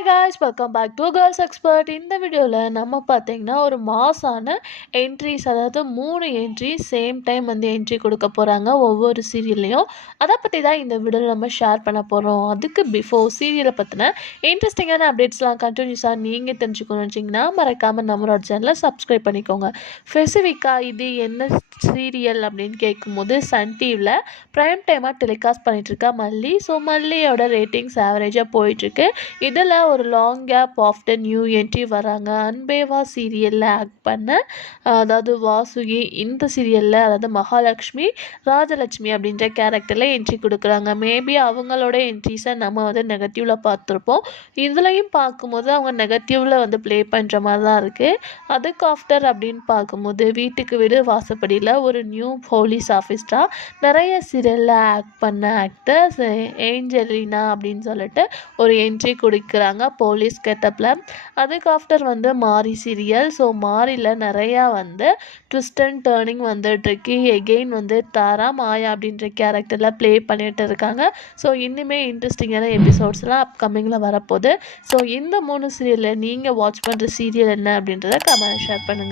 Hi guys, welcome back to girls expert. இந்த வீடியோவில் நம்ம பார்த்தீங்கன்னா ஒரு மாசான என்ட்ரிஸ், அதாவது 3 என்ட்ரி சேம் டைம் வந்து என்ட்ரி கொடுக்க போகிறாங்க ஒவ்வொரு சீரியல்லையும். அதை பற்றி தான் இந்த வீடியோவில் நம்ம ஷேர் பண்ண போகிறோம். அதுக்கு பிஃபோர் சீரியலை பற்றின இன்ட்ரெஸ்டிங்கான அப்டேட்ஸ்லாம் கண்டினியூஸாக நீங்கள் தெரிஞ்சுக்கணும்னு வச்சிங்கன்னா மறக்காமல் நம்மளோட சேனலை சப்ஸ்கிரைப் பண்ணிக்கோங்க. ஸ்பெசிஃபிக்காக இது என்ன சீரியல் அப்படின்னு கேட்கும்போது சன் டிவியில் ப்ரைம் டைமாக டெலிகாஸ்ட் பண்ணிகிட்ருக்கா மல்லி. ஸோ மல்லியோட ரேட்டிங்ஸ் ஆவரேஜாக போயிட்டுருக்கு. இதில் ஒரு long gap after new entry வராங்க. அன்பேவா சீரியலில் ஆக்ட் பண்ண அதாவது வாசுகி இந்த சீரியலில் அதாவது மகாலட்சுமி ராஜலட்சுமி அப்படின்ற கேரக்டரில் என்ட்ரி கொடுக்குறாங்க. மேபி அவங்களோட என்ட்ரிஸை நம்ம வந்து நெகட்டிவில் பார்த்துருப்போம். இதுலையும் பார்க்கும்போது அவங்க நெகட்டிவில் வந்து ப்ளே பண்ணுற மாதிரி தான் இருக்குது. அதுக்கு ஆஃப்டர் அப்படின்னு பார்க்கும்போது வீட்டுக்கு வீடு வாசப்படியில் ஒரு நியூ போலீஸ் ஆஃபீஸராக நிறைய சீரியலில் ஆக்ட் பண்ண ஆக்டர்ஸ் ஏஞ்சலினா அப்படின்னு சொல்லிட்டு ஒரு என்ட்ரி கொடுக்குறாங்க போலீஸ் கெட்டப்பில். அதுக்கு ஆஃப்டர் வந்து மாரி சீரியல். ஸோ மாரியில் நிறையா வந்து ட்விஸ்ட் அண்ட் டேர்னிங் வந்துட்டுருக்கு. எகெயின் வந்து தாரா மாயா அப்படின்ற கேரக்டரில் ப்ளே பண்ணிட்டு இருக்காங்க. ஸோ இன்னுமே இன்ட்ரெஸ்டிங்கான எபிசோட்ஸ்லாம் அப்கமிங்கில் வரப்போகுது. ஸோ இந்த 3 சீரியலில் நீங்கள் வாட்ச் பண்ணுற சீரியல் என்ன அப்படின்றத கமெண்ட் ஷேர் பண்ணுங்கள்.